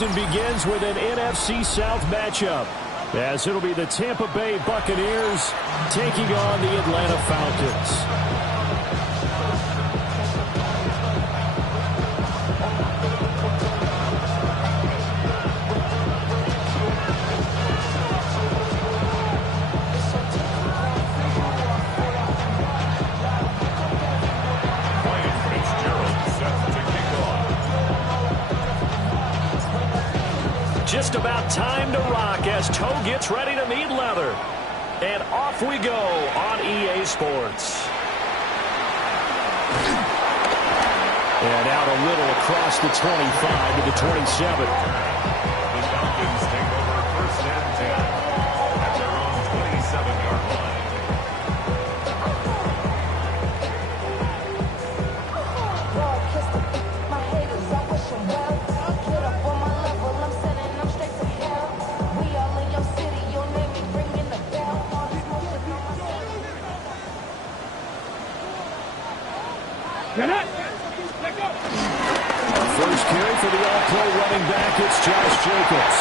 Begins with an NFC South matchup, as it'll be the Tampa Bay Buccaneers taking on the Atlanta Falcons. Just about time to rock as Toe gets ready to meet leather. And off we go on EA Sports. And out a little across the 25 to the 27. The Falcons take over first and 10 at their own 27-yard line. First carry for the all-pro running back, it's Josh Jacobs.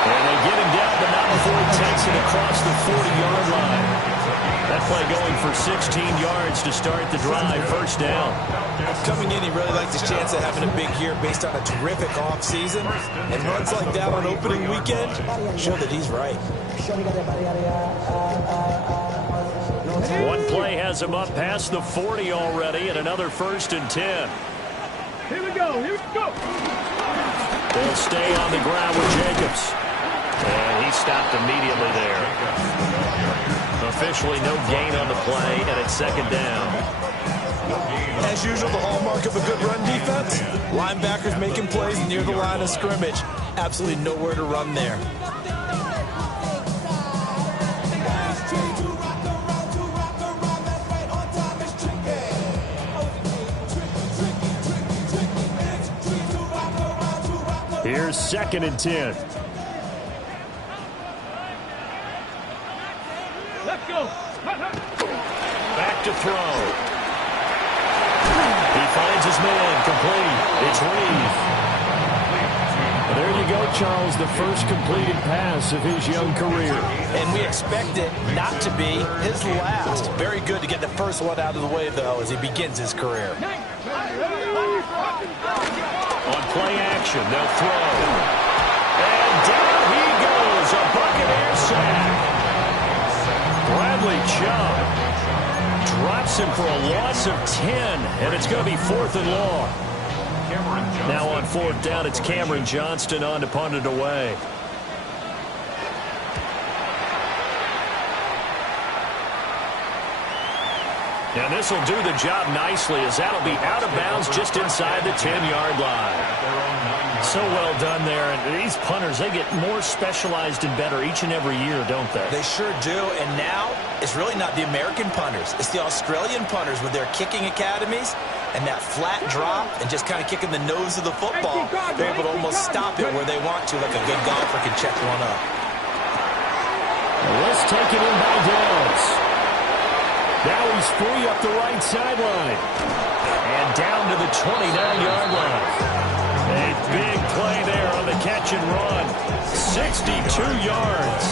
And they get him down, but not before he takes it across the 40-yard line. That play going for 16 yards to start the drive, first down. Coming in, he really likes his chance of having a big year based on a terrific offseason. And runs like that on opening weekend show that he's right. One play has him up past the 40 already, and another first and 10. Here we go, here we go. They'll stay on the ground with Jacobs. And he stopped immediately there. Officially no gain on the play, and it's second down. As usual, the hallmark of a good run defense, linebackers making plays near the line of scrimmage. Absolutely nowhere to run there. Here's second and 10. Let's go. Back to throw. He finds his man, complete. It's Reed. There you go, Charles, the first completed pass of his young career. And we expect it not to be his last. Very good to get the first one out of the way, though, as he begins his career. On play action, they'll throw. And down he goes, a Buccaneer sack. Bradley Chubb drops him for a loss of 10, and it's going to be fourth and long. Now on fourth down, it's Cameron Johnston on to punt it away. And this will do the job nicely, as that'll be out of bounds just inside the 10-yard line. So well done there. And these punters, they get more specialized and better each and every year, don't they? They sure do. And now it's really not the American punters. It's the Australian punters with their kicking academies and that flat drop and just kind of kicking the nose of the football. They're able to almost stop it where they want to, like a good golfer can check one up. Let's take it in by Downs. Now he's free up the right sideline. And down to the 29-yard line. A big play there on the catch and run. 62 yards.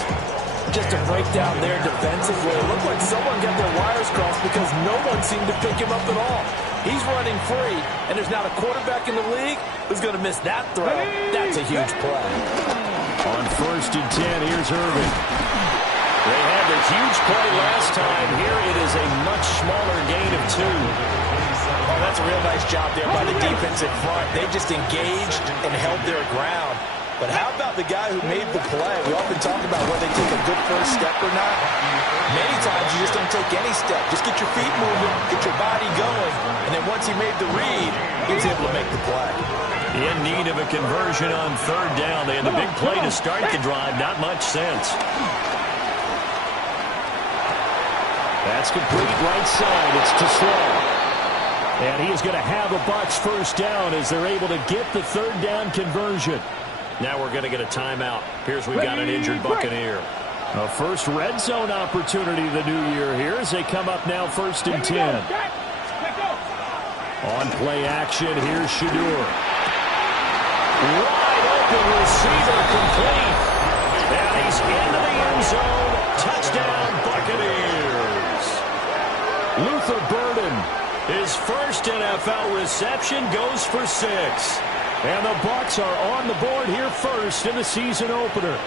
Just a breakdown there defensively. It looked like someone got their wires crossed because no one seemed to pick him up at all. He's running free, and there's not a quarterback in the league who's going to miss that throw. That's a huge play. On first and 10, here's Irving. They had the huge play last time. Here it is a much smaller gain of 2. Oh, that's a real nice job there by the defense in front. They just engaged and held their ground. But how about the guy who made the play? We often talk about whether they take a good first step or not. Many times you just don't take any step. Just get your feet moving, get your body going, and then once he made the read, he was able to make the play. In need of a conversion on third down. They had the big play to start the drive. Not much sense. That's complete right side. It's to Slow. And he is going to have a Bucs first down as they're able to get the third down conversion. Now we're going to get a timeout. Here's we've got an injured Buccaneer. A first red zone opportunity the new year here as they come up now first and 10. On play action, here's Shadur. Wide Open receiver complete. And he's into the end zone. Touchdown, Buccaneers. Luther Burden, his first NFL reception, goes for 6. And the Bucs are on the board here first in the season opener.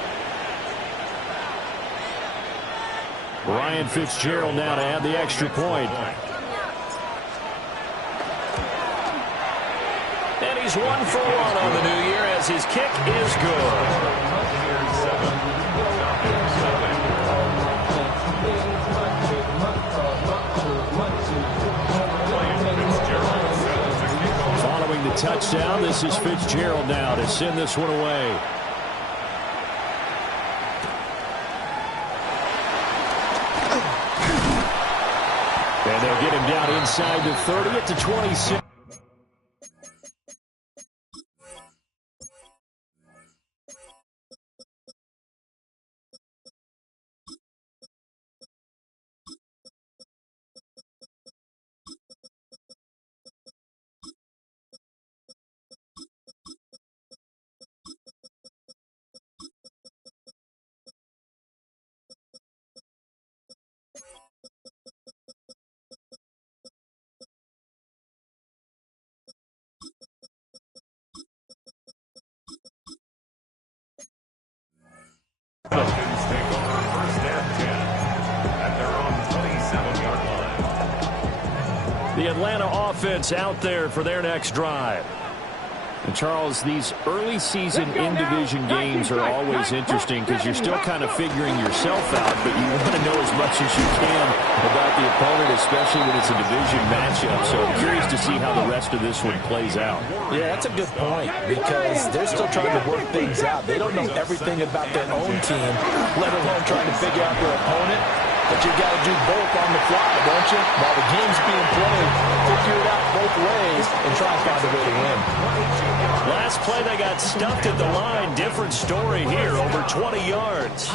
Ryan Fitzgerald now to add the extra point. And he's 1 for 1 on the new year as his kick is good. Following the touchdown, this is Fitzgerald now to send this one away. And they'll get him down inside the 30 at the 26. Falcons take over 1st and 10 at their own 27-yard line. The Atlanta offense out there for their next drive. And Charles, these early season in-division games are always interesting because you're still kind of figuring yourself out, but you want to know as much as you can about the opponent, especially when it's a division matchup. So I'm curious to see how the rest of this one plays out. Yeah, that's a good point because they're still trying to work things out. They don't know everything about their own team, let alone trying to figure out their opponent. But you got to do both on the fly, don't you? While the game's being played, figure it out both ways and try and find a way to win. Last play, they got stuffed at the line. Different story here, over 20 yards.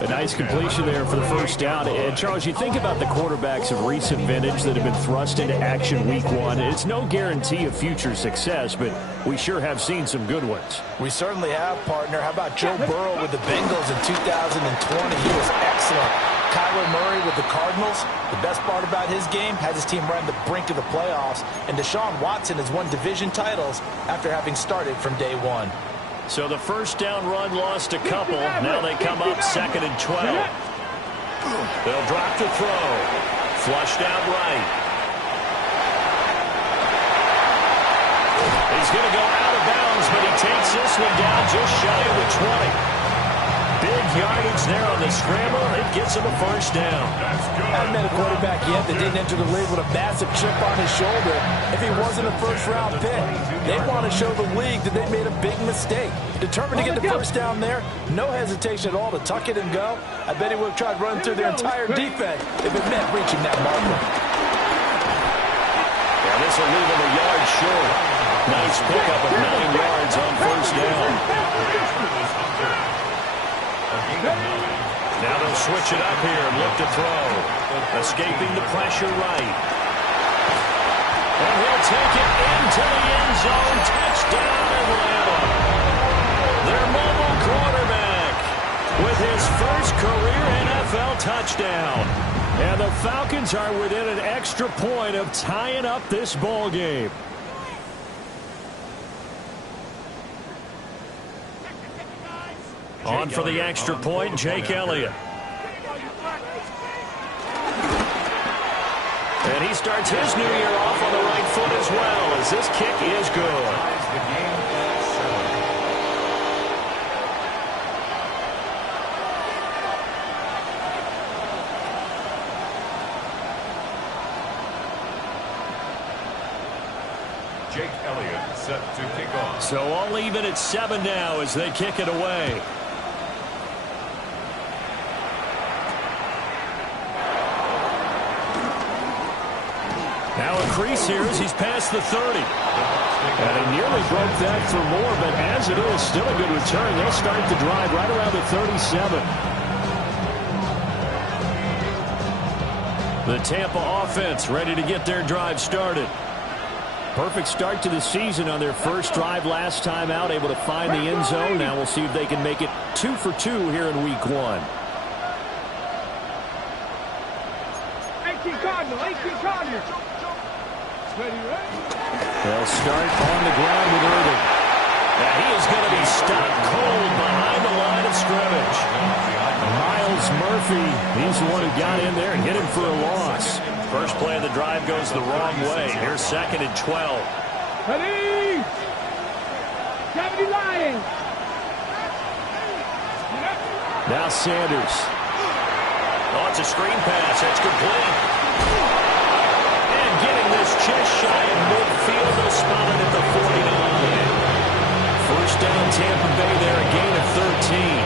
A nice completion there for the first down. And, Charles, you think about the quarterbacks of recent vintage that have been thrust into action week 1. It's no guarantee of future success, but we sure have seen some good ones. We certainly have, partner. How about Joe Burrow with the Bengals in 2020? He was excellent. Kyler Murray with the Cardinals. The best part about his game has his team right on the brink of the playoffs. And Deshaun Watson has won division titles after having started from day 1. So the first down run lost a couple. Now they come up 2nd and 12. They'll drop to throw. Flushed out right. He's going to go out of bounds, but he takes this one down just shy of the 20. Big yardage there on the scramble. It gets him a first down. I haven't met a quarterback yet that didn't enter the league with a massive chip on his shoulder if he wasn't a first-round pick. They want to show the league that they made a big mistake. Determined to get the first down there, no hesitation at all to tuck it and go. I bet he would have tried running through their entire defense if it meant reaching that marker. Yeah, this will leave him a yard short. Nice pickup of 9 yards on first down. Now they'll switch it up here and look to throw. Escaping the pressure right. And he'll take it into the end zone. Touchdown, Atlanta. Their mobile quarterback with his first career NFL touchdown. And the Falcons are within an extra point of tying up this ball game. On for the extra point, Jake Elliott. And he starts his new year off on the right foot as well, as this kick is good. Jake Elliott set to kick off. So all even at 7 now as they kick it away. Now a crease here as he's past the 30. And he nearly broke that for more, but as it is, still a good return. They'll start the drive right around the 37. The Tampa offense ready to get their drive started. Perfect start to the season on their first drive last time out, able to find the end zone. Now we'll see if they can make it 2 for 2 here in week 1. 18 Cardinals. They'll start on the ground with Irving. Now he is going to be stopped cold behind the line of scrimmage. Miles Murphy, he's the one who got in there and hit him for a loss. First play of the drive goes the wrong way. Here's 2nd and 12. Ready? 70 Lions. Now Sanders. Oh, it's a screen pass. That's complete. And getting this just shy of midfield. They'll spot it at the 49. First down, Tampa Bay there, a gain of 13.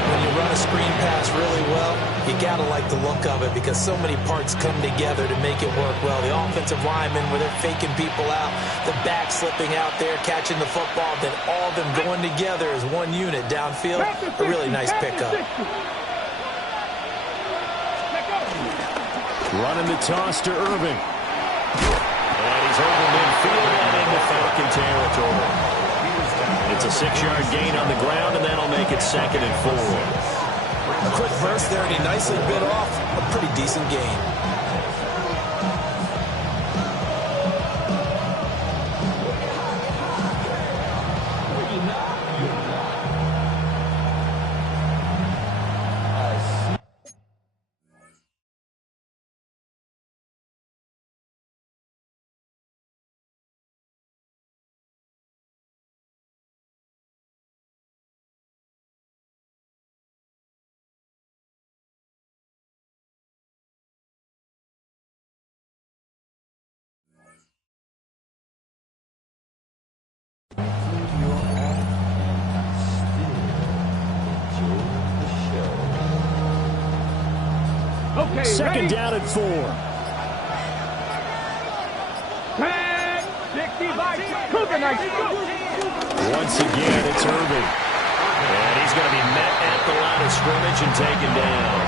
When you run a screen pass really well, you got to like the look of it because so many parts come together to make it work well. The offensive linemen, where they're faking people out, the back slipping out there, catching the football, then all of them going together as one unit downfield. A really nice pickup. Running the toss to Irving. And he's over midfield and into Falcon territory. It's a 6-yard gain on the ground, and that'll make it 2nd and 4. A quick burst there, and he nicely bit off a pretty decent gain. Okay, 2nd down and 4. 10, 65, Once again, it's Irving. And he's going to be met at the line of scrimmage and taken down.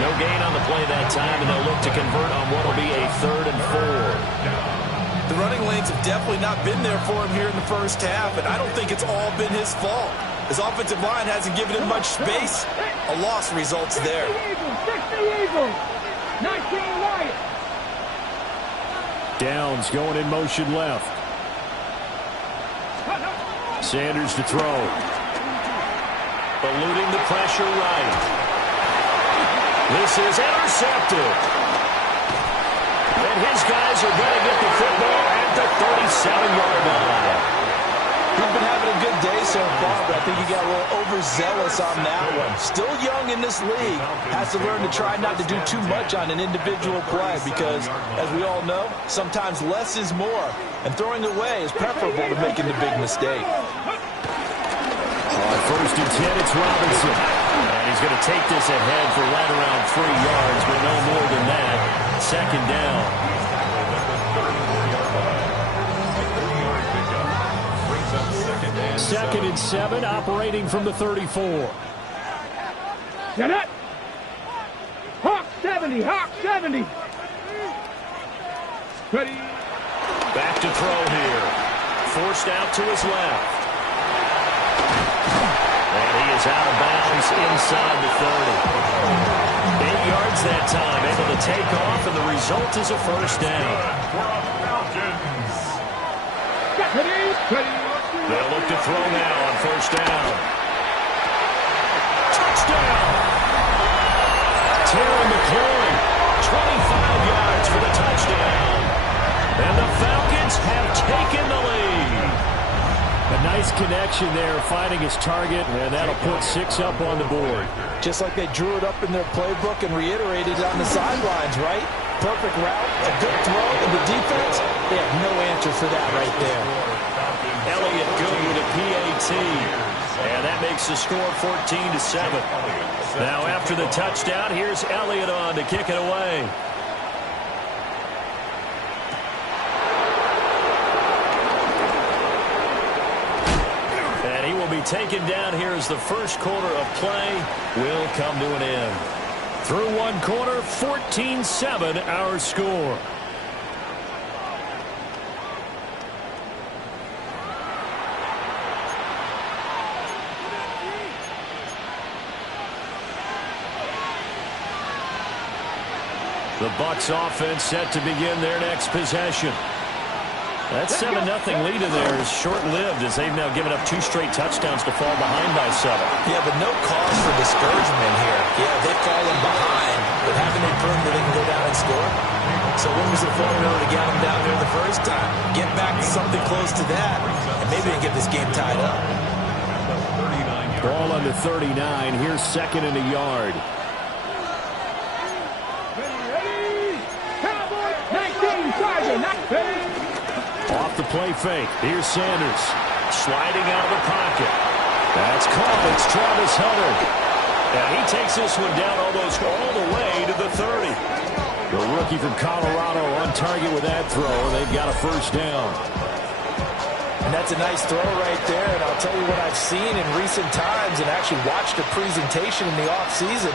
No gain on the play that time, and they'll look to convert on what will be a 3rd and 4. The running lanes have definitely not been there for him here in the first half, and I don't think it's all been his fault. His offensive line hasn't given him much space. A loss results there. 60 Eagles, 19 Lions. Downs going in motion left. Sanders to throw. Eluding the pressure right. This is intercepted. And his guys are going to get the football at the 37-yard line. He's been having a good day so far, but I think he got a little overzealous on that one. Still young in this league. Has to learn to try not to do too much on an individual play because, as we all know, sometimes less is more. And throwing away is preferable to making the big mistake. On 1st and 10, it's Robinson. And he's going to take this ahead for right around 3 yards, but no more than that. 2nd down. 2nd and 7, operating from the 34. Get it. Hawk 70, Hawk 70. Ready. Back to throw here. Forced out to his left. And he is out of bounds inside the 30. 8 yards that time, able to take off, and the result is a 1st down. Ready. They'll look to throw now on 1st down. Touchdown! Terry McLaurin, 25 yards for the touchdown. And the Falcons have taken the lead. A nice connection there, finding his target, and that'll put 6 up on the board. Just like they drew it up in their playbook and reiterated it on the sidelines, right? Perfect route, a good throw, and the defense, they have no answer for that right there. Elliott good with a PAT. And that makes the score 14-7. Now after the touchdown, here's Elliott on to kick it away. And he will be taken down here as the first quarter of play will come to an end. Through one quarter, 14-7 our score. The Bucs offense set to begin their next possession. That 7-0 lead in there is short-lived as they've now given up 2 straight touchdowns to fall behind by 7. Yeah, but no cause for discouragement here. Yeah, they've fallen behind, but haven't they proven that they can go down and score? So what was the formula to get them down there the first time? Get back to something close to that, and maybe they can get this game tied up. Ball under 39. Here's 2nd and a yard. Ready? Cowboys, 19, Tiger, 19. Off the play fake. Here's Sanders. Sliding out of the pocket. That's caught. It's Travis Hunter. And he takes this one down almost all the way to the 30. The rookie from Colorado on target with that throw. They've got a first down. And that's a nice throw right there. And I'll tell you what I've seen in recent times and actually watched a presentation in the offseason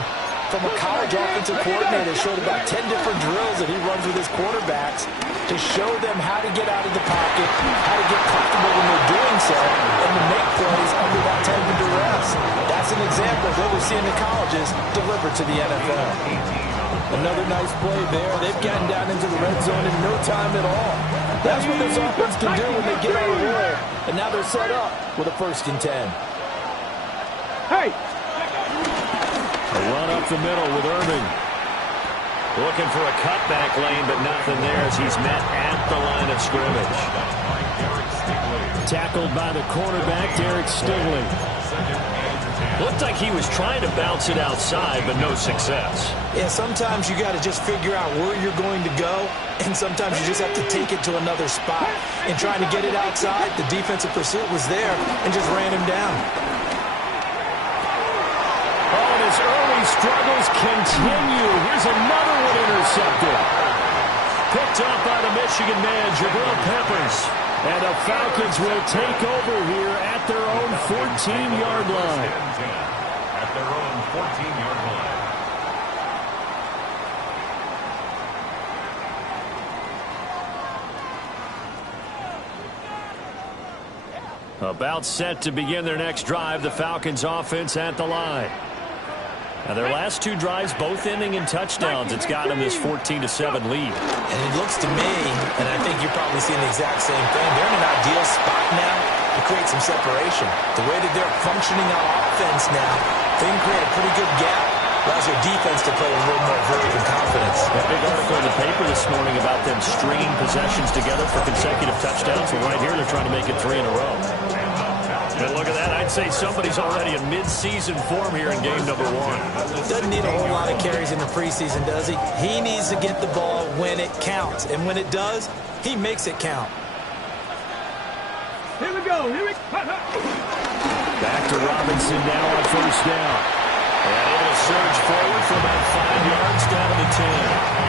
from a college offensive coordinator. Showed about 10 different drills that he runs with his quarterbacks to show them how to get out of the pocket, how to get comfortable when they're doing so, and to make plays under that type of duress. That's an example of what we're seeing in colleges delivered to the NFL. Another nice play there. They've gotten down into the red zone in no time at all. That's what this offense can do when they get on a roll. And now they're set up with a 1st and 10. Hey! A run up the middle with Irving. Looking for a cutback lane, but nothing there as he's met at the line of scrimmage. Tackled by the quarterback, Derek Stingley. Looked like he was trying to bounce it outside, but no success. Yeah, sometimes you got to just figure out where you're going to go, and sometimes you just have to take it to another spot. And trying to get it outside, the defensive pursuit was there and just ran him down. Oh, and his early struggles continue. Here's another one intercepted. Picked up by the Michigan man, Jabril Peppers. And the Falcons will take over here at their own 14-yard line. At their own 14-yard line. About set to begin their next drive, the Falcons offense at the line. Now their last 2 drives, both ending in touchdowns. It's got them this 14-7 lead. And it looks to me, and I think you're probably seeing the exact same thing, they're in an ideal spot now to create some separation. The way that they're functioning on offense now, they can create a pretty good gap. Allows your defense to play with a little more verve and confidence. That big article in the paper this morning about them stringing possessions together for consecutive touchdowns. Well, right here, they're trying to make it 3 in a row. And look at that. I'd say somebody's already in mid-season form here in game number 1. Doesn't need a whole lot of carries in the preseason, does he? He needs to get the ball when it counts. And when it does, he makes it count. Here we go. Back to Robinson now on first down. And able to surge forward for about 5 yards down to the 10.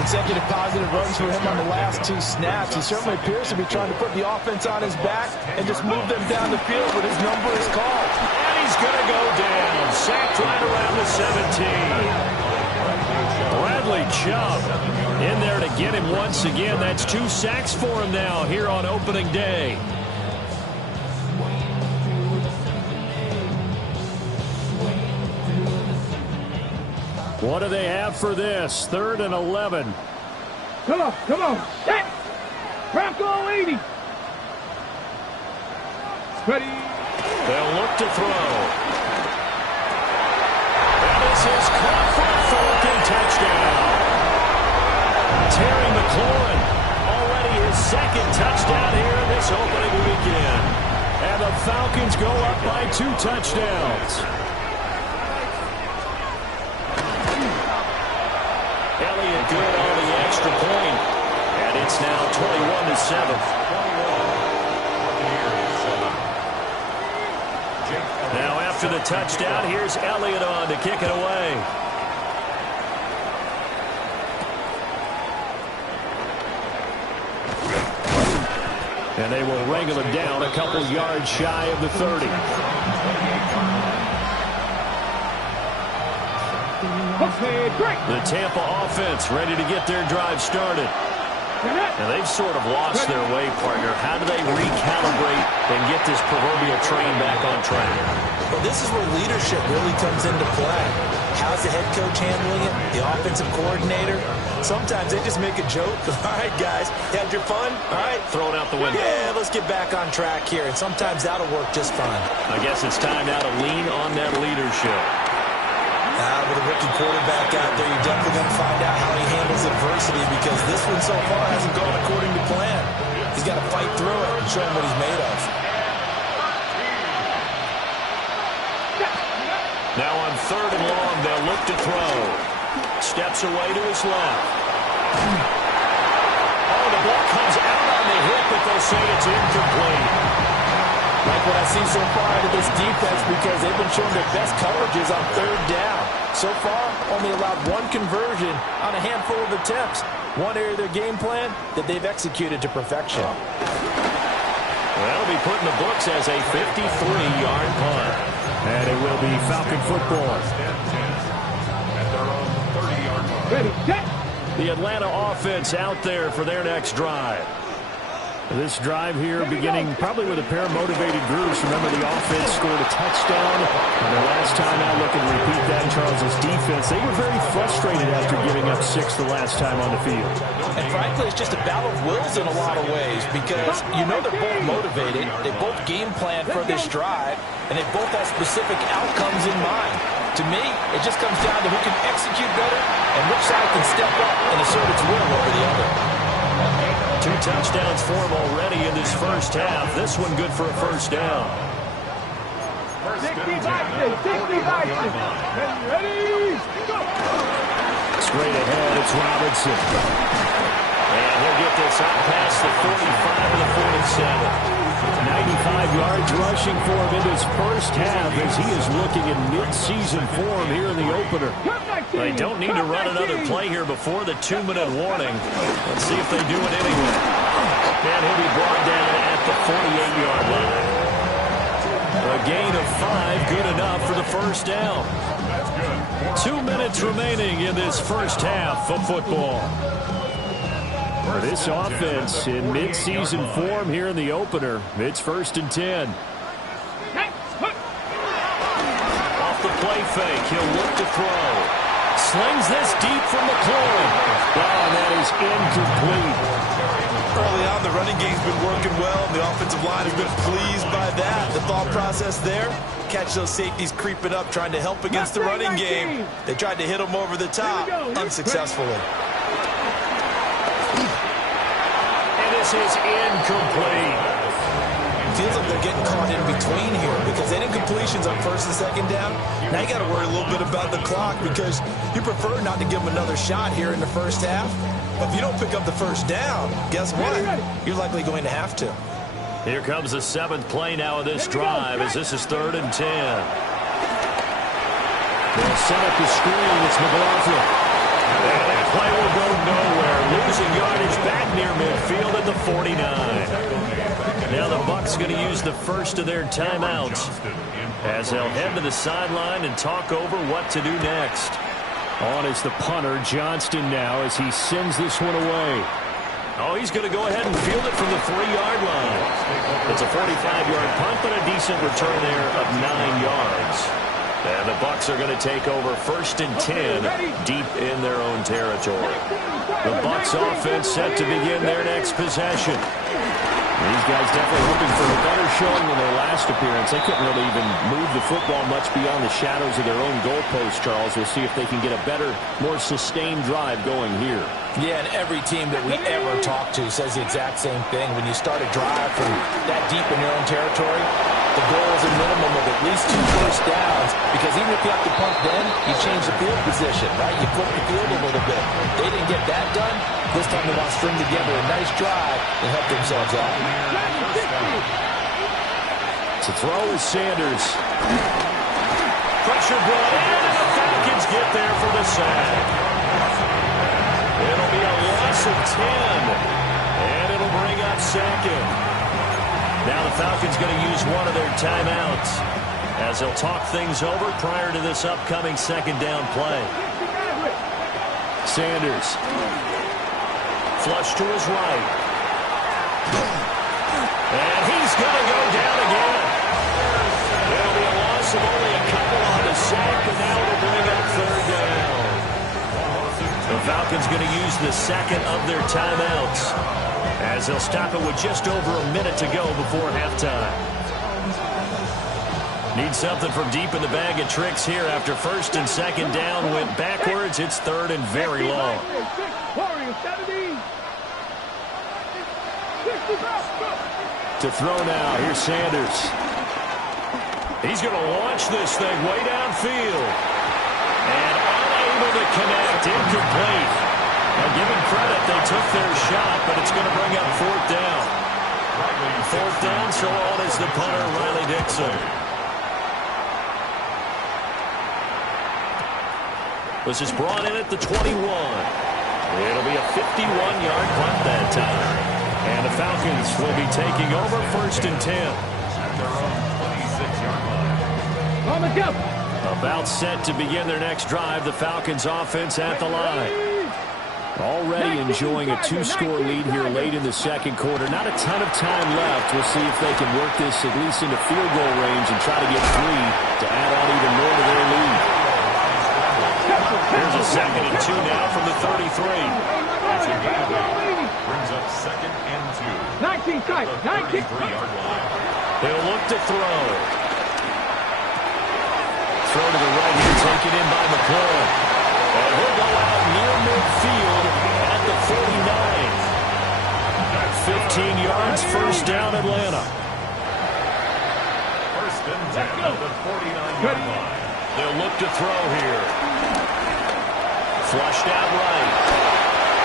Consecutive positive runs for him on the last 2 snaps. He certainly appears to be trying to put the offense on his back and just move them down the field, but his number is called. And he's going to go down. Sacked right around the 17. Bradley Chubb in there to get him once again. That's 2 sacks for him now here on opening day. What do they have for this? 3rd and 11. Come on. Set. Bronco 80. Ready. They'll look to throw. That is his caught for a Falcon touchdown. Terry McLaurin, already his 2nd touchdown here in this opening weekend. And the Falcons go up by 2 touchdowns. Elliott good on the extra point. And it's now 21-7. Now after the touchdown, here's Elliott on to kick it away. And they will wrangle him down a couple yards shy of the 30. Okay, great. The Tampa offense ready to get their drive started. Now, they've sort of lost their way, partner. How do they recalibrate and get this proverbial train back on track? Well, this is where leadership really comes into play. How's the head coach handling it? The offensive coordinator? Sometimes they just make a joke. All right, guys, had your fun? All right. Throw it out the window. Yeah, let's get back on track here. And sometimes that'll work just fine. I guess it's time now to lean on that leadership. With a rookie quarterback out there, you're definitely going to find out how he handles adversity, because this one so far hasn't gone according to plan. He's got to fight through it and show him what he's made of. Now on 3rd and long, they'll look to throw. Steps away to his left. Oh, the ball comes out on the hip, but they'll say it's incomplete. Like what I see so far out of this defense, because they've been showing their best coverages on 3rd down. So far, only allowed 1 conversion on a handful of attempts. One area of their game plan that they've executed to perfection. That'll be put in the books as a 53-yard punt. And it will be Falcon football. At their own 30-yard line. Ready, set. The Atlanta offense out there for their next drive. This drive here beginning probably with a pair of motivated groups. Remember, the offense scored a touchdown. And the last time out, looking to repeat that in Charles's defense. They were very frustrated after giving up 6 the last time on the field. And frankly, it's just a battle of wills in a lot of ways, because you know they're both motivated. They both game plan for this drive, and they both have specific outcomes in mind. To me, it just comes down to who can execute better and which side can step up and assert its will over the other. 2 touchdowns for him already in this first half. This one good for a first down. 60 boxes, 60 boxes. Ready, go. Straight ahead, it's Robinson. And he'll get this out past the 45 to the 47. 95 yards rushing for him in his first half as he is looking in mid-season form here in the opener. They don't need to run another play here before the 2-minute warning. Let's see if they do it anyway. And he'll be brought down at the 48-yard line. A gain of 5, good enough for the first down. 2 minutes remaining in this first half of football. This offense in mid-season form here in the opener. It's 1st and 10. Off the play fake, he'll look to throw. Slings this deep from McLaurin. Oh, and that is incomplete. Early on, the running game's been working well, and the offensive line has been pleased by that. The thought process there, catch those safeties creeping up, trying to help against the running game. They tried to hit them over the top, unsuccessfully. This is incomplete. Feels like they're getting caught in between here, because they didn't completions on 1st and 2nd down. Now you got to worry a little bit about the clock, because you prefer not to give them another shot here in the first half. But if you don't pick up the first down, guess what? You're likely going to have to. Here comes the 7th play now of this drive as this is 3rd and 10. They'll set up the screen. It's McLaughlin. And that play will go nowhere. Losing yardage back near midfield at the 49. Now the Bucs going to use the first of their timeouts as they'll head to the sideline and talk over what to do next. On is the punter, Johnston, now as he sends this one away. Oh, he's going to go ahead and field it from the 3-yard line. It's a 45-yard punt, but a decent return there of 9 yards. And the Bucs are going to take over 1st and 10 deep in their own territory. The Bucs offense set to begin their next possession. These guys definitely hoping for a better showing than their last appearance. They couldn't really even move the football much beyond the shadows of their own goalpost, Charles. We'll see if they can get a better, more sustained drive going here. Yeah, and every team that we ever talk to says the exact same thing. When you start a drive from that deep in your own territory, the goal is a minimum of at least 2 first downs, because even if you have to punt then, you change the field position, right? You flip the field a little bit. They didn't get that done. This time they want to string together a nice drive and help themselves out. To throw is Sanders. Pressure brought in, and the Falcons get there for the sack. It'll be a loss of 10, and it'll bring up 2nd. Now the Falcons going to use one of their timeouts as they'll talk things over prior to this upcoming 2nd down play. Sanders Flush to his right. And he's going to go down again. There'll be a loss of only a couple on the sack, and now it'll bring up third down. The Falcons going to use the second of their timeouts, as they'll stop it with just over a minute to go before halftime. Need something from deep in the bag of tricks here after first and second down went backwards. It's third and very long. To throw now, here's Sanders. He's going to launch this thing way downfield. And unable to connect, incomplete. Now, give him credit, they took their shot, but it's going to bring up fourth down. Fourth down, so on is the punter, Riley Dixon. This is brought in at the 21. It'll be a 51-yard punt that time. And the Falcons will be taking over first and 10. At their own 26-yard line. About set to begin their next drive, the Falcons offense at the line. Already enjoying a two-score lead here late in the second quarter. Not a ton of time left. We'll see if they can work this at least into field goal range and try to get three to add on even more to their lead. Here's a second and 2 now from the 33. Brings up second and 2. 19 tight. 19. 33-yard line. They'll look to throw. Throw to the right here, taken in by McClure. And he'll go out near midfield at the 49. 15 yards, first down, Atlanta. First and 10 at the 49-yard line. They'll look to throw here. Flushed out right.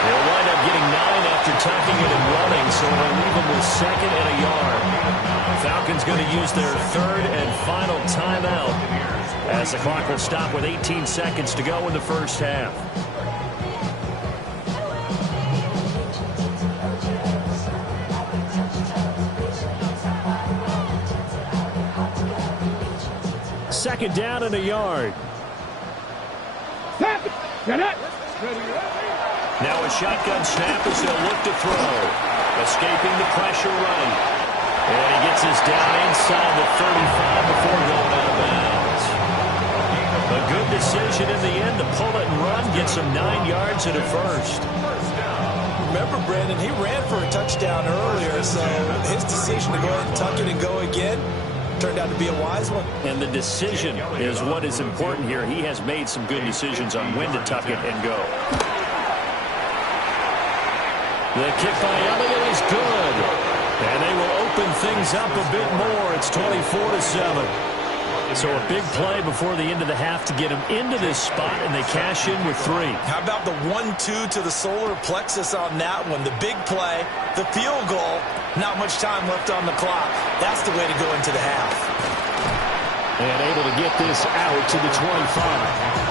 They'll wind up getting 9 after tucking it and running, so they'll leave them with second and a yard. Falcons going to use their third and final timeout, as the clock will stop with 18 seconds to go in the first half. Second down and a yard. Now a shotgun snap as they'll look to throw. Escaping the pressure right. And he gets us down inside the 35 before going out of bounds. A good decision in the end to pull it and run. Gets him 9 yards at a first. Remember, Brandon, he ran for a touchdown earlier, so his decision to go ahead and tuck it and go again turned out to be a wise one. And the decision is what is important here. He has made some good decisions on when to tuck it and go. The kick by Elliott is good. And they will open things up a bit more. It's 24-7. So a big play before the end of the half to get them into this spot, and they cash in with 3. How about the 1-2 to the solar plexus on that one? The big play, the field goal, not much time left on the clock. That's the way to go into the half. And able to get this out to the 25.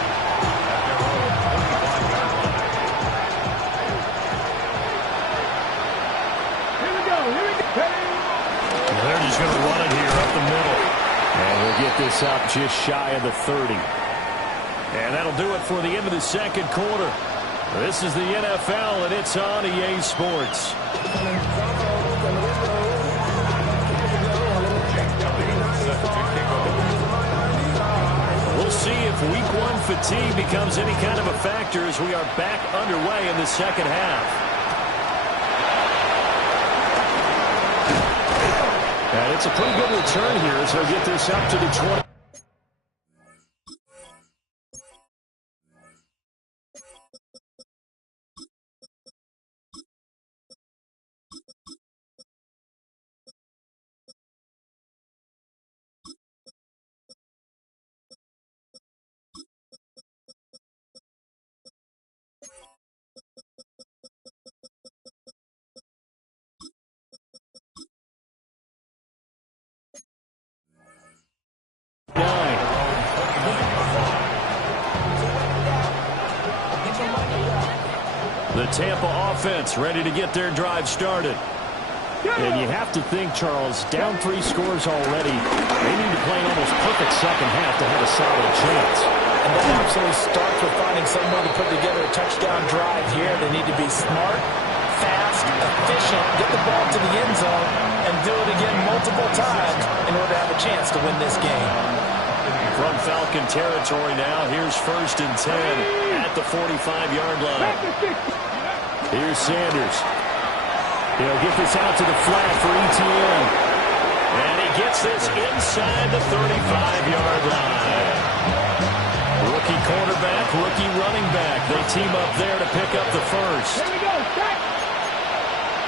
They're just going to run it here up the middle. And we'll get this up just shy of the 30. And that'll do it for the end of the second quarter. This is the NFL, and it's on EA Sports. We'll see if Week 1 fatigue becomes any kind of a factor as we are back underway in the second half. And it's a pretty good return here as they'll get this up to the 20. The Tampa offense ready to get their drive started. And you have to think, Charles, down 3 scores already. They need to play an almost perfect second half to have a solid chance. And that absolutely starts with finding some way to put together a touchdown drive here. They need to be smart, fast, efficient, get the ball to the end zone, and do it again multiple times in order to have a chance to win this game. From Falcon territory now, here's 1st and 10 at the 45-yard line. Here's Sanders. He'll get this out to the flat for ETN. And he gets this inside the 35-yard line. Rookie quarterback, rookie running back. They team up there to pick up the first. Here we go, set.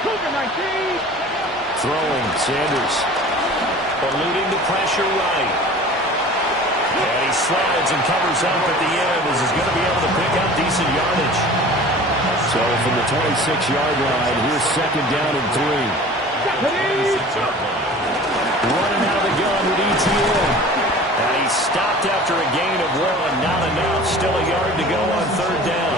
Cougar 19. Throwing, Sanders. Eluding the pressure right. And he slides and covers up at the end as he's going to be able to pick up decent yardage. So from the 26-yard line, here's 2nd down and 3. Running out of the gun with ETN. And he's stopped after a gain of 1. Not enough. Still a yard to go on 3rd down.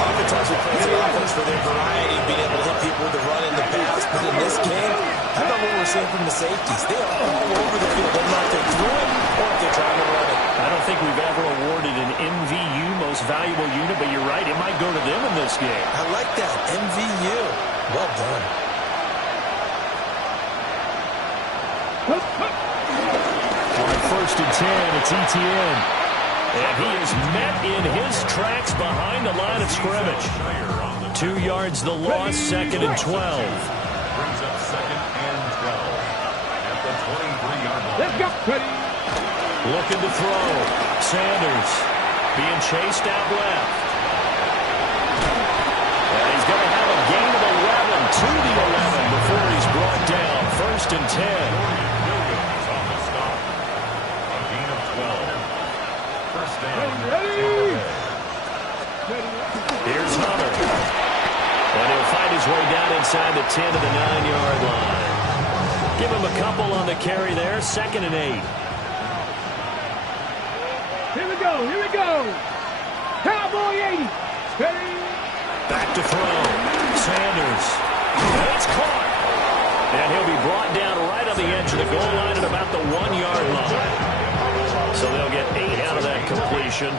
Oftentimes we play the offense for their variety, being able to hit people with the run and the pass. But in this game, how about what we're seeing from the safeties? They are all over the field. They know if they threw it or if they're trying to run it. I don't think we've ever awarded an MVU, most valuable unit, but you're right, it might go to them in this game. I like that. MVU. Well done. On 1st and 10, it's ETN. And he is met in his tracks behind the line of scrimmage. 2 yards the loss, 2nd and 12. Brings up 2nd and 12 at the 23-yard line. Let's go, Teddy. Looking to throw. Sanders being chased out left. And he's going to have a gain of 11 to the 11 before he's brought down. 1st and 10. Here's Hunter. And he'll find his way down inside the 10 to the 9-yard line. Give him a couple on the carry there. 2nd and 8. Here we go, here we go. Cowboy 80. Steady. Back to throw. Sanders. And it's caught. And he'll be brought down right on the edge of the goal line at about the 1-yard line. So they'll get 8 out of that completion.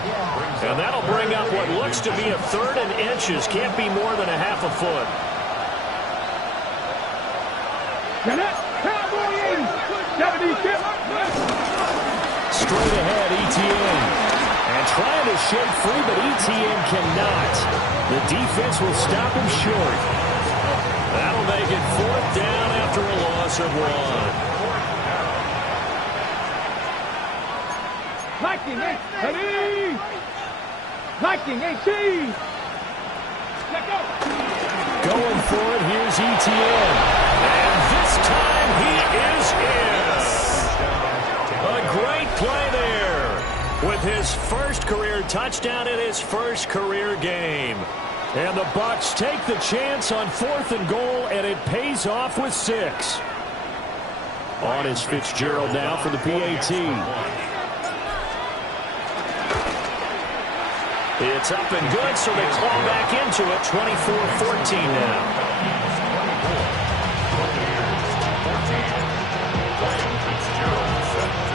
And that'll bring up what looks to be a 3rd and inches. Can't be more than a half a foot. Cowboy 80. 76. Straight ahead, ETN. And trying to shake free, but ETN cannot. The defense will stop him short. That'll make it 4th down after a loss of 1. Liking 8. Ready. Liking 18. Let go. Going for it, here's ETN. And this time he is in. A great play there with his first career touchdown in his first career game. And the Bucs take the chance on 4th and goal, and it pays off with 6. On is Fitzgerald now for the PAT. It's up and good, so they claw back into it. 24-14 now.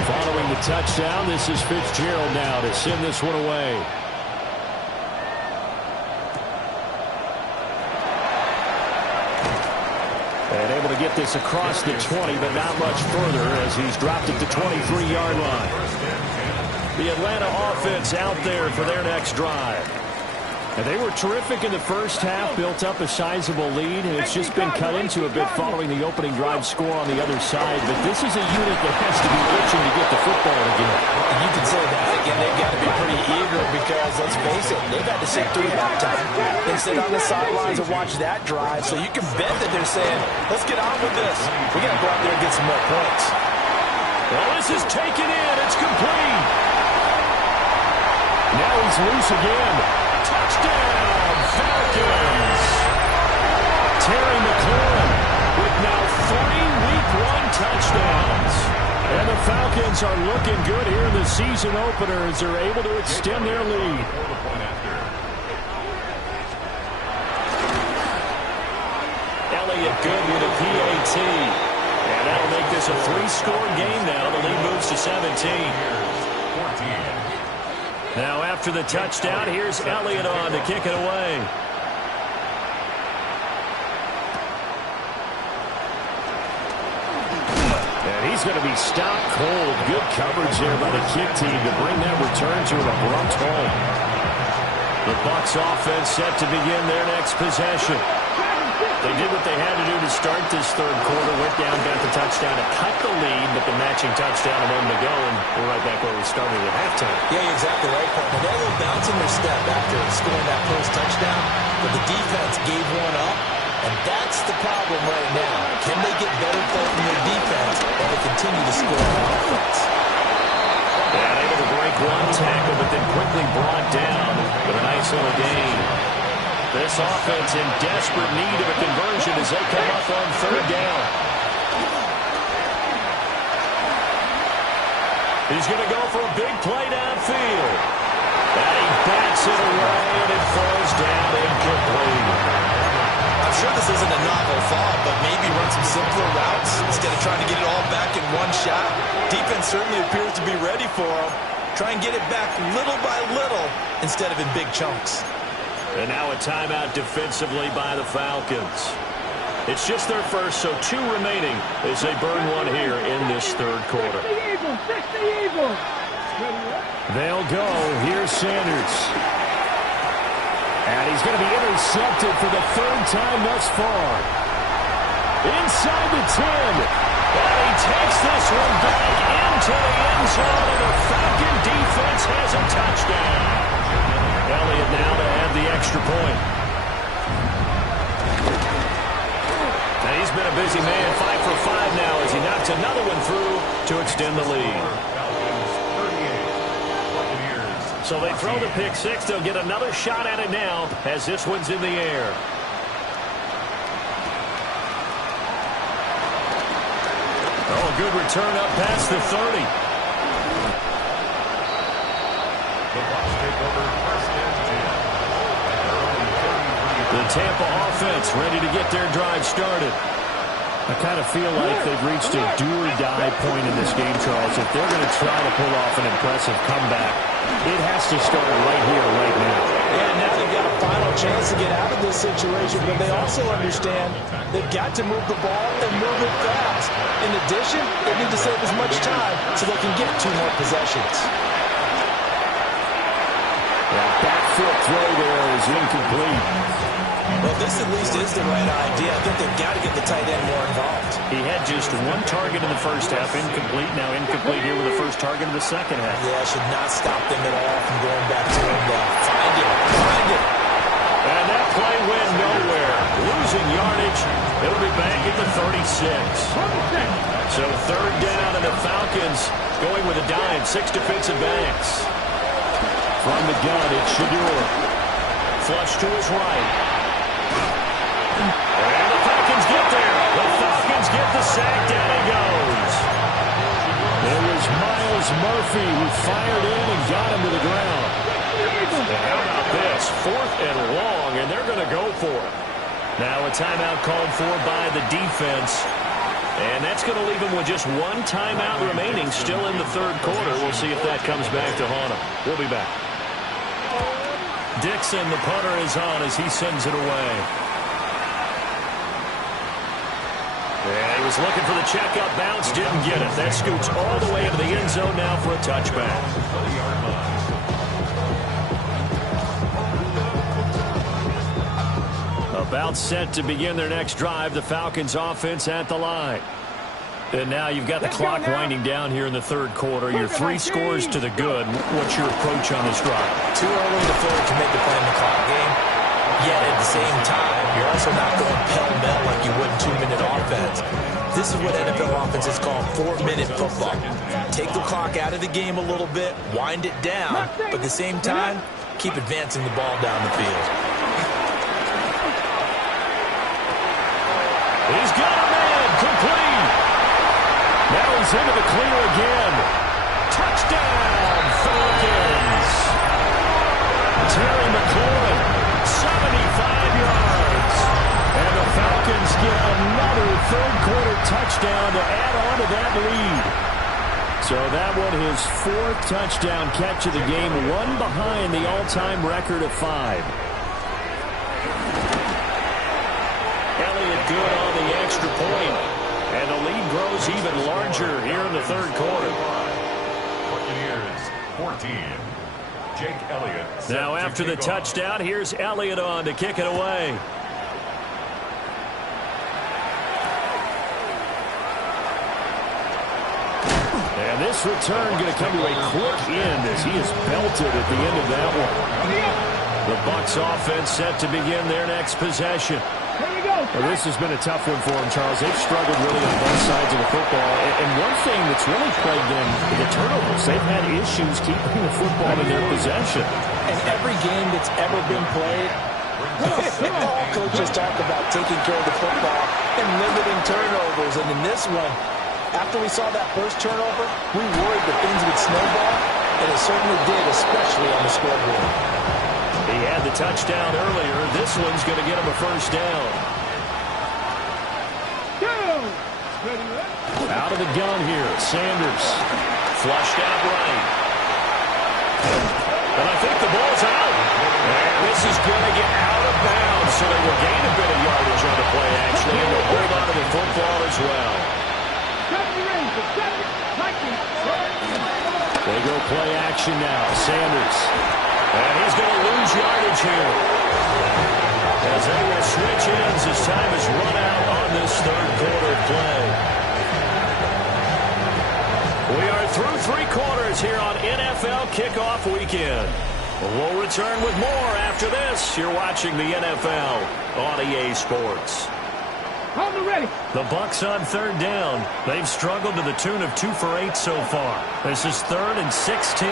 Following the touchdown, this is Fitzgerald now to send this one away. And able to get this across the 20, but not much further as he's dropped at the 23-yard line. The Atlanta offense out there for their next drive. And they were terrific in the first half, built up a sizable lead, and it's just been cut into a bit following the opening drive score on the other side. But this is a unit that has to be itching to get the football again. You can say that. Again, they've got to be pretty eager because, let's face it, they've had to sit through halftime. They sit on the sidelines and watch that drive, so you can bet that they're saying, let's get on with this. We got to go out there and get some more points. Well, this is taken in. It's complete. Now he's loose again. Touchdown, Falcons. Terry McLaurin with now 3 Week 1 touchdowns. And the Falcons are looking good here in the season opener as they're able to extend their lead. Elliott good with a PAT. And that'll make this a 3-score game now. The lead moves to 17. Now after the touchdown, here's Elliott on to kick it away. He's going to be stopped cold. Good coverage there by the kick team to bring that return to an abrupt halt. The Bucs offense set to begin their next possession. They did what they had to do to start this third quarter. Went down, got the touchdown to cut the lead, but the matching touchdown a moment ago, and we're right back where we started at halftime. Yeah, you're exactly right, partner. They had a little bounce in their step after scoring that first touchdown, but the defense gave one up, and that's the problem right now. Can they get better play from their defense while they continue to score on offense? And able to break one tackle, but then quickly brought down with a nice little gain. This offense in desperate need of a conversion as they come up on third down. He's going to go for a big play downfield. And he bats it away, and it falls down incomplete. I'm sure this isn't a novel thought, but maybe run some simpler routes instead of trying to get it all back in one shot. Defense certainly appears to be ready for him. Try and get it back little by little instead of in big chunks. And now a timeout defensively by the Falcons. It's just their first, so 2 remaining as they burn one here in this third quarter. They'll go. Here's Sanders. And he's going to be intercepted for the 3rd time thus far. Inside the 10. And he takes this one back into the end zone, and the Falcon defense has a touchdown. Elliott now to add the extra point. And he's been a busy man, 5 for 5 now as he knocks another one through to extend the lead. So they throw the pick 6. They'll get another shot at it now as this one's in the air. Oh, a good return up past the 30. The Tampa offense ready to get their drive started. I kind of feel like they've reached a do-or-die point in this game, Charles. If they're going to try to pull off an impressive comeback, it has to start right here, right now. Yeah, now they've got a final chance to get out of this situation, but they also understand they've got to move the ball and move it fast. In addition, they need to save as much time so they can get 2 more possessions. That backfoot throw there is incomplete. Well, this at least is the right idea. I think they've got to get the tight end more involved. He had just 1 target in the first half, incomplete. Now incomplete here with the first target in the second half. Yeah, should not stop them at all from going back to him. Find it, find it. And that play went nowhere. Losing yardage. It'll be back at the 36. So 3rd down, and the Falcons going with a dime. 6 defensive backs. From the gun, it's Shedeur. Flush to his right. And the Falcons get there. The Falcons get the sack. Down he goes. It was Myles Murphy who fired in and got him to the ground. And how about this? 4th and long, and they're going to go for it. Now a timeout called for by the defense. And that's going to leave them with just 1 timeout remaining still in the third quarter. We'll see if that comes back to haunt them. We'll be back. Dixon, the punter, is on as he sends it away. And he was looking for the checkup bounce, didn't get it. That scoots all the way into the end zone now for a touchback. About set to begin their next drive, the Falcons offense at the line. And now you've got the clock winding down here in the third quarter. Your 3 scores to the good. What's your approach on this drive? Too early to feel to make the play in the clock game. Yet at the same time, you're also not going pell-mell like you would in 2-minute offense. This is what NFL offenses call 4-minute football. Take the clock out of the game a little bit, wind it down, but at the same time, keep advancing the ball down the field. He's got a man, complete. Now he's into the clear again. Touchdown, Falcons. Terry McLaurin, 75 yards. And the Falcons get another third-quarter touchdown to add on to that lead. So that one, his 4th touchdown catch of the game, 1 behind the all-time record of 5. Elliott good on the extra point. And the lead grows even larger here in the third quarter. Buccaneers 14. Jake Elliott. Now after the touchdown, here's Elliott on to kick it away. And this return going to come to a quick end as he is belted at the end of that one. The Bucs offense set to begin their next possession. Well, this has been a tough one for them, Charles. They've struggled really on both sides of the football. And one thing that's really plagued them, the turnovers. They've had issues keeping the football in their possession. And every game that's ever been played, all coaches talk about taking care of the football and limiting turnovers. And in this one, after we saw that first turnover, we worried that things would snowball, and it certainly did, especially on the scoreboard. He had the touchdown earlier. This one's going to get him a first down. Out of the gun here, Sanders. Flushed out right. And I think the ball's out. And this is going to get out of bounds, so they will gain a bit of yardage on the play, actually, and they'll hold on to the football as well. They go play action now. Sanders. And he's going to lose yardage here. As they will switch ends as time is run out on this third quarter play. We are through three quarters here on NFL Kickoff Weekend. We'll return with more after this. You're watching the NFL on EA Sports. The Bucs on third down. They've struggled to the tune of 2 for 8 so far. This is 3rd and 16.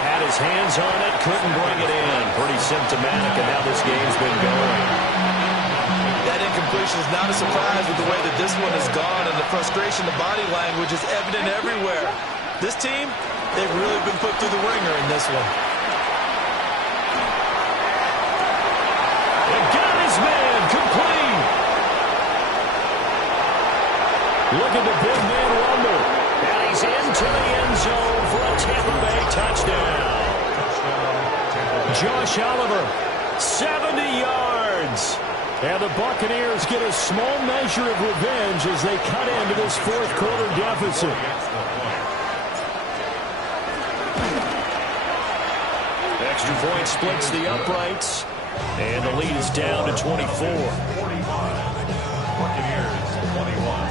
Had his hands on it, couldn't bring it in. Pretty symptomatic of how this game's been going. That incompletion is not a surprise with the way that this one has gone, and the frustration, the body language is evident everywhere. This team, they've really been put through the ringer in this one. They got his man complete. Look at the big man rumble. And he's into the end zone for a Tampa Bay touchdown. Josh Oliver, 70 yards. And the Buccaneers get a small measure of revenge as they cut into this fourth quarter deficit. Extra point splits the uprights. And the lead is down to 24. Buccaneers 21.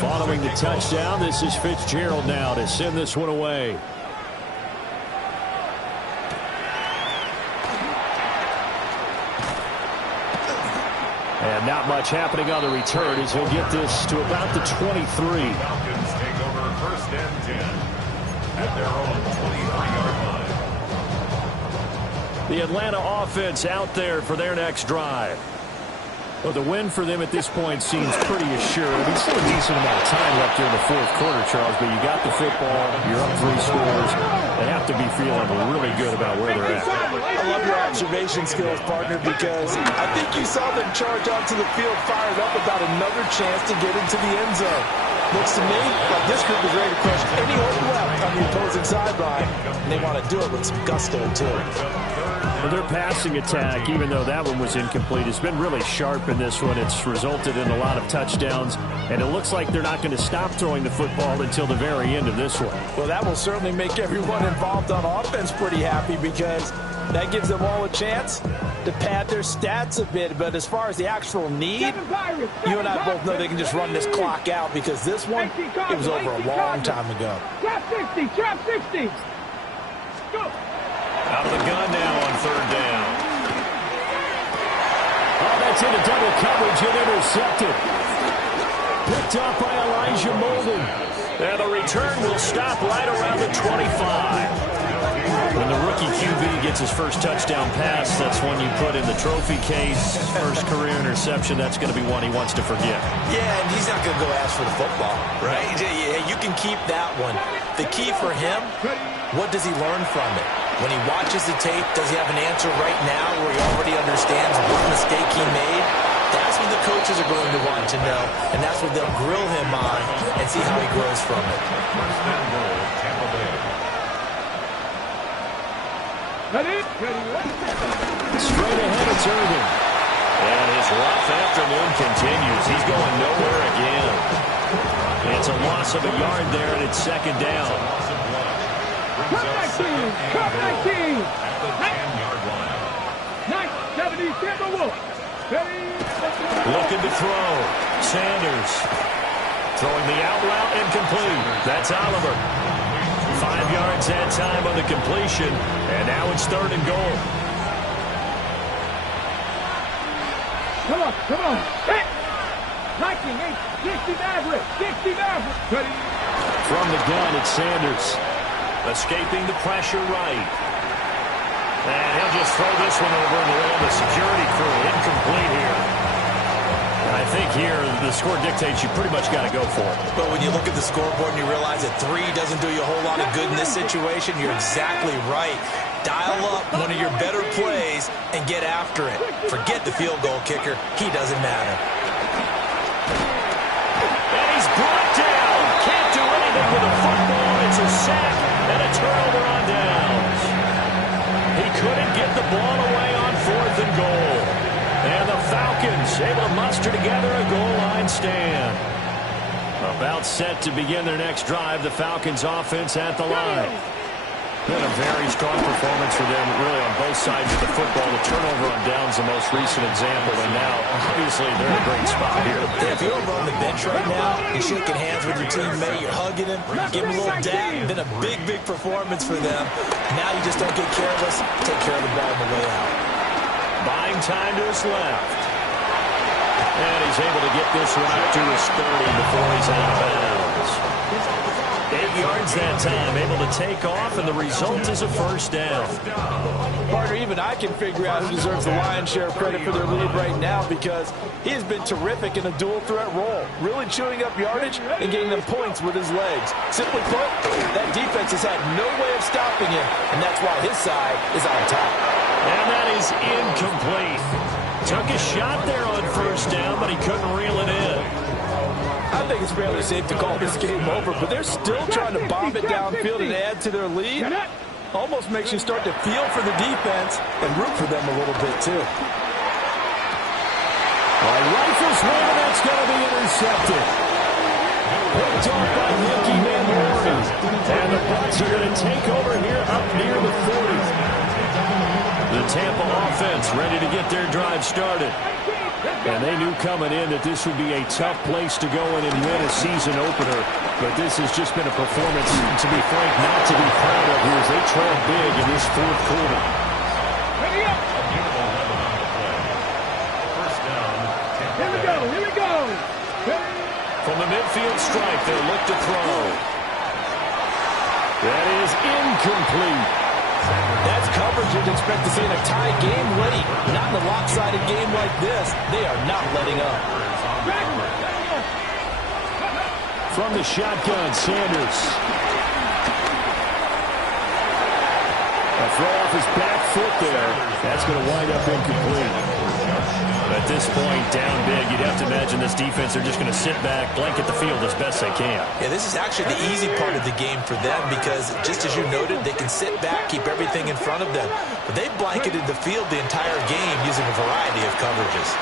Following the touchdown, this is Fitzgerald now to send this one away. And not much happening on the return as he'll get this to about the 23. Falcons take over 1st and 10 at their own 23-yard line. The Atlanta offense out there for their next drive. Well, the win for them at this point seems pretty assured. I mean, still a decent amount of time left here in the fourth quarter, Charles, but you got the football, you're up 3 scores. They have to be feeling really good about where they're at. I love your observation skills, partner, because I think you saw them charge onto the field fired up about another chance to get into the end zone. Looks to me like this group is ready to crush any hope left on the opposing sideline, and they want to do it with some gusto, too. Well, their passing attack, even though that one was incomplete, has been really sharp in this one. It's resulted in a lot of touchdowns, and it looks like they're not going to stop throwing the football until the very end of this one. Well, that will certainly make everyone involved on offense pretty happy because that gives them all a chance to pad their stats a bit. But as far as the actual need, you and I both know they can just run this clock out because this one, it was over a long time ago. Trap 60, trap 60. Go. Out of the gun now on third down. Oh, that's into double coverage and intercepted. Picked up by Elijah Molden. And the return will stop right around the 25. When the rookie QB gets his first touchdown pass, that's one you put in the trophy case. First career interception, that's going to be one he wants to forget. Yeah, and he's not going to go ask for the football, right? You can keep that one. The key for him, what does he learn from it? When he watches the tape, does he have an answer right now where he already understands what mistake he made? That's what the coaches are going to want to know, and that's what they'll grill him on and see how he grows from it. First and goal, Tampa Bay. Straight ahead, it's Irvin. And his rough afternoon continues. He's going nowhere again. It's a loss of a yard there, and it's second down. Cup 19! Cup 19! At the 10-yard line. 977 Wolf. Looking to throw. Sanders. Throwing the out route incomplete. That's Oliver. 5 yards that time on the completion. And now it's third and goal. Come on, come on. Hit! 19, 60 average, 60 average. From the gun, it's Sanders. Escaping the pressure right. And he'll just throw this one over and land the security crew. Incomplete here. And I think here the score dictates you pretty much got to go for it. But when you look at the scoreboard and you realize that 3 doesn't do you a whole lot of good in this situation, you're exactly right. Dial up one of your better plays and get after it. Forget the field goal kicker. He doesn't matter. And he's brought down. Can't do anything with a football. It's a sack and a turnover on downs. He couldn't get the ball away on 4th and goal. And the Falcons able to muster together a goal line stand. About set to begin their next drive. The Falcons offense at the line. Been a very strong performance for them, really, on both sides of the football. The turnover on downs, the most recent example, and now, obviously, they're in a great spot here. If you're over on the bench right now, you're shaking hands with your teammate, you're hugging him, give him a little dap. Been a big, big performance for them. Now you just don't get careless. Take care of the ball on the way out. Buying time to his left. And he's able to get this one up to his 30 before he's out of bounds. 8 yards that time, able to take off, and the result is a first down. Partner, even I can figure out who deserves the lion's share of credit for their lead right now, because he has been terrific in a dual threat role, really chewing up yardage and getting them points with his legs. Simply put, that defense has had no way of stopping him, and that's why his side is on top. And that is incomplete. Took a shot there on first down, but he couldn't reel it in. I think it's fairly safe to call this game over, but they're still trying to bomb it downfield and add to their lead. Almost makes you start to feel for the defense and root for them a little bit, too. Rifles one, and that's going to be intercepted. Picked off by Nicky Manlori. And the Bucs are going to take over here up near the 40. The Tampa offense ready to get their drive started. And they knew coming in that this would be a tough place to go in and win a season opener. But this has just been a performance, to be frank, not to be proud of here as they trail big in this 4th quarter. Here we go, here we go. From the midfield stripe, they'll look to throw. That is incomplete. That's coverage you'd expect to see in a tie game late. Not in a lopsided game like this. They are not letting up. From the shotgun, Sanders. A throw off his back foot there. That's going to wind up incomplete. At this point, down big, you'd have to imagine this defense, they're just going to sit back, blanket the field as best they can. Yeah, this is actually the easy part of the game for them because, just as you noted, they can sit back, keep everything in front of them. But they've blanketed the field the entire game using a variety of coverages.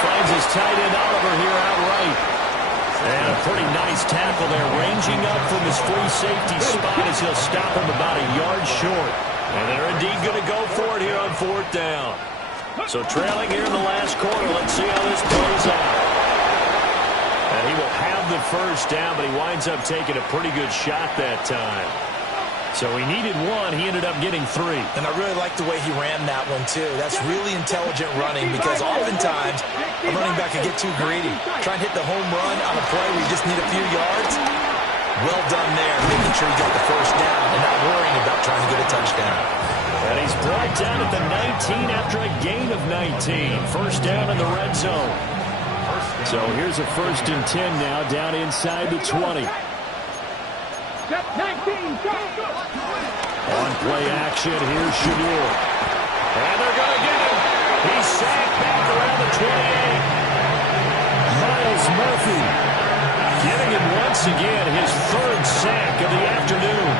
Finds his tight end Oliver here outright. And a pretty nice tackle there, ranging up from his free safety spot as he'll stop him about a yard short. And they're indeed going to go for it here on 4th down. So trailing here in the last quarter, let's see how this plays out. And he will have the first down, but he winds up taking a pretty good shot that time. So he needed 1, he ended up getting 3. And I really like the way he ran that one, too. That's really intelligent running because oftentimes a running back can get too greedy. Try and hit the home run on a play where you just need a few yards. Well done there, making sure he got the first down and not worrying about trying to get a touchdown. And he's brought down at the 19 after a gain of 19. First down in the red zone. So here's a 1st and 10 now, down inside the 20. On play action, here's Shadur. And they're going to get him. He's sacked back around the 28. Miles Murphy getting him once again, his 3rd sack of the afternoon.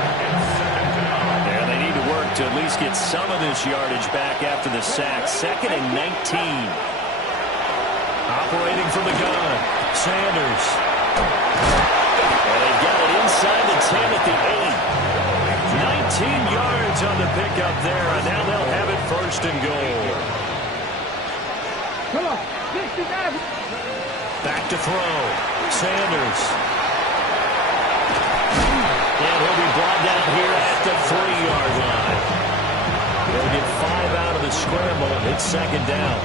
And they need to work to to at least get some of this yardage back after the sack. 2nd and 19. Operating from the gun, Sanders. And they got it inside the 10 at the 8. 19 yards on the pickup there, and now they'll have it 1st and goal. Come on, 69. Back to throw, Sanders. And he'll be brought down here at the 3-yard line. They'll get 5 out of the scramble. It's 2nd down.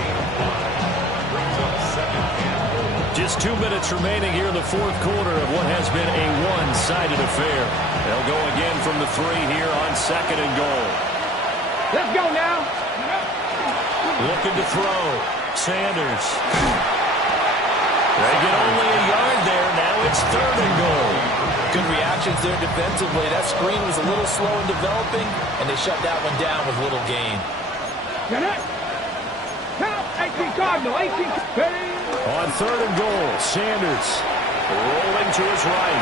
Just 2 minutes remaining here in the 4th quarter of what has been a one-sided affair. They'll go again from the 3 here on 2nd and goal. Let's go now. Looking to throw. Sanders. They get only a yard there. Now it's 3rd and goal. Good reactions there defensively. That screen was a little slow in developing, and they shut that one down with little gain. Count 18 Cardinal, 18. On 3rd and goal, Sanders rolling to his right.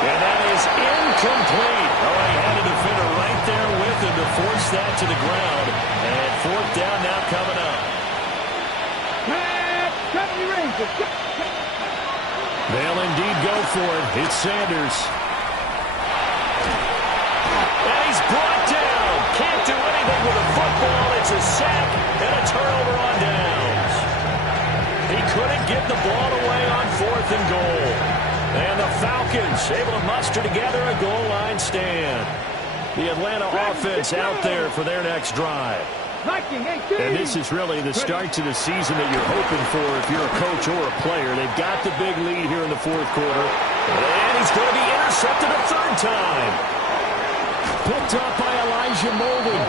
And that is incomplete. Oh, he had a defender right there with him to force that to the ground. And 4th down now coming up. They'll indeed go for it. It's Sanders. And he's brought down. Can't do anything with a football. It's a sack and a turnover on downs. He couldn't get the ball away on 4th and goal. And the Falcons able to muster together a goal line stand. The Atlanta offense out there for their next drive. And this is really the start to the season that you're hoping for if you're a coach or a player. They've got the big lead here in the 4th quarter. And he's going to be intercepted a 3rd time. Picked up by Elijah Molden.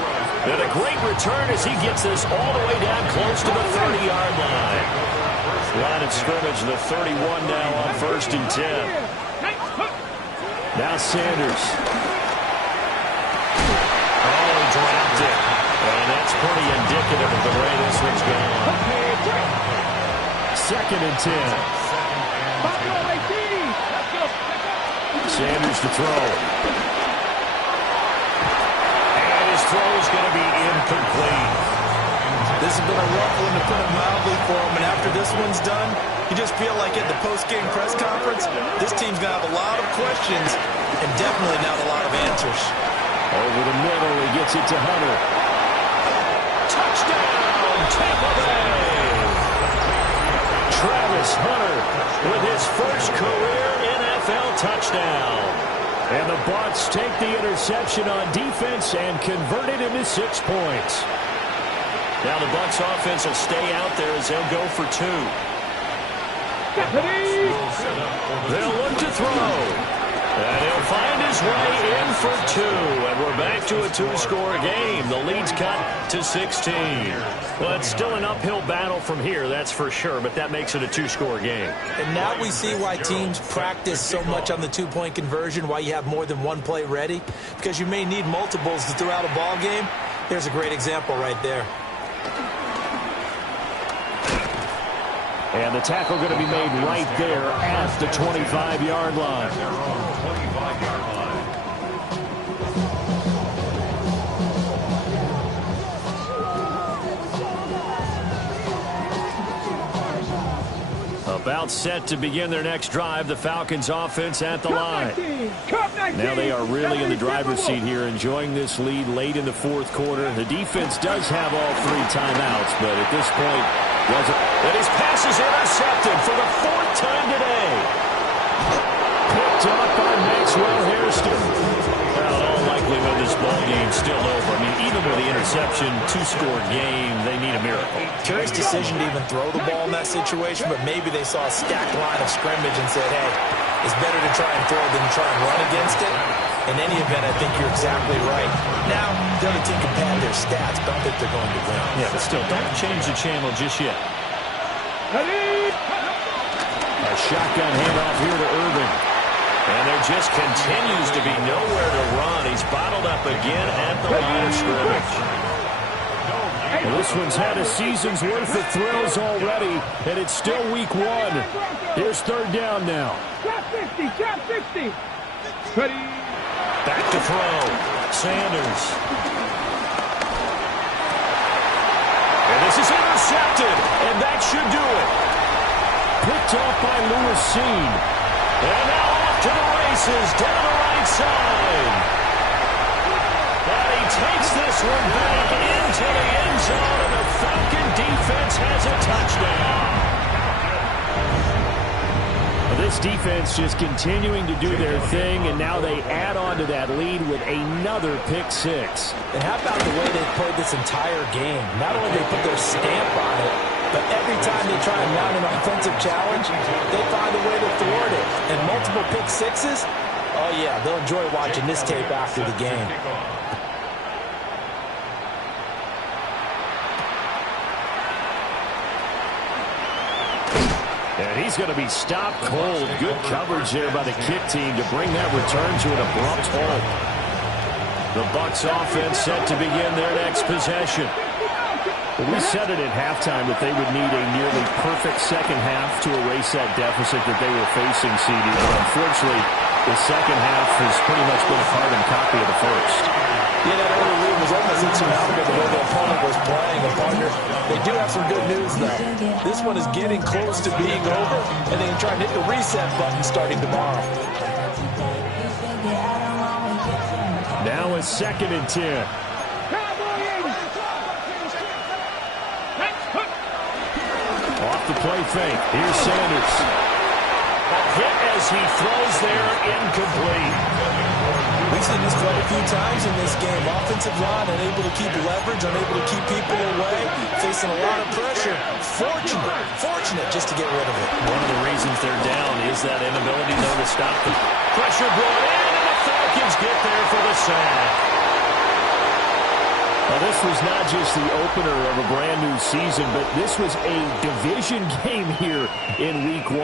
And a great return as he gets this all the way down close to the 30-yard line. Line of scrimmage, the 31 now on 1st and 10. Now Sanders. Oh, he dropped it. And that's pretty indicative of the way this one's gone. 2nd and 10. Sanders to throw. And his throw is going to be incomplete. This has been a rough one, to put it mildly, for him. And after this one's done, you just feel like at the post-game press conference, this team's going to have a lot of questions and definitely not a lot of answers. Over the middle, he gets it to Hunter. Touchdown, Tampa Bay! Travis Hunter with his first career NFL touchdown. And the Bucs take the interception on defense and convert it into 6 points. Now the Bucs offense will stay out there as they'll go for 2. They'll look to throw. And he'll find his way in for 2. And we're back to a 2-score game. The lead's cut to 16. Well, it's still an uphill battle from here, that's for sure, but that makes it a 2-score game. And now we see why teams practice so much on the 2-point conversion, why you have more than one play ready, because you may need multiples to throw out a ball game. There's a great example right there. And the tackle going to be made right there at the 25-yard line. About set to begin their next drive, the Falcons offense at the line. Now they are really in the driver's seat here, enjoying this lead late in the 4th quarter. The defense does have all 3 timeouts, but at this point, and his pass is intercepted for the 4th time today. Picked up by Maxwell Hairston. Well, in all likelihood, this ball game's still over. I mean, even with the interception, 2-score game, they need a miracle. Curious decision to even throw the ball in that situation, but maybe they saw a stacked line of scrimmage and said, hey, it's better to try and throw than to try and run against it. In any event, I think you're exactly right. Now, the other team can pad their stats, but I don't think they're going to win. Yeah, but still, don't change the channel just yet. A shotgun handoff here to Irvin. And there just continues to be nowhere to run. He's bottled up again at the line of scrimmage. Well, this one's had a season's worth of thrills already, and it's still week 1. Here's 3rd down now. Drop 60, drop 60. Ready. Back to throw. Sanders. And this is intercepted, and that should do it. Picked off by Lewis Seen. And now off to the races down the right side. And he takes this one back into the end zone, and the Falcon defense has a touchdown. This defense just continuing to do their thing, and now they add on to that lead with another pick six. And how about the way they played this entire game? Not only they put their stamp on it, but every time they try and mount an offensive challenge, they find a way to thwart it. And multiple pick sixes, oh yeah, they'll enjoy watching this tape after the game. And he's going to be stopped cold. Good coverage there by the kick team to bring that return to an abrupt halt. The Bucs offense set to begin their next possession. We said it at halftime that they would need a nearly perfect second half to erase that deficit that they were facing, CD. But unfortunately, the second half has pretty much been a carbon copy of the first. Yeah, that early lead was almost insurmountable the way the opponent was playing. And partner, they do have some good news, though. This one is getting close to being over, and they can try and hit the reset button starting tomorrow. Now a 2nd and 10. Off the play fake. Here's Sanders. A hit as he throws there, incomplete. We've seen this quite a few times in this game. Offensive line unable to keep leverage, unable to keep people away, facing a lot of pressure. Fortunate just to get rid of it. One of the reasons they're down is that inability, though, to stop the pressure brought in, and the Falcons get there for the sack. Now, this was not just the opener of a brand new season, but this was a division game here in Week 1.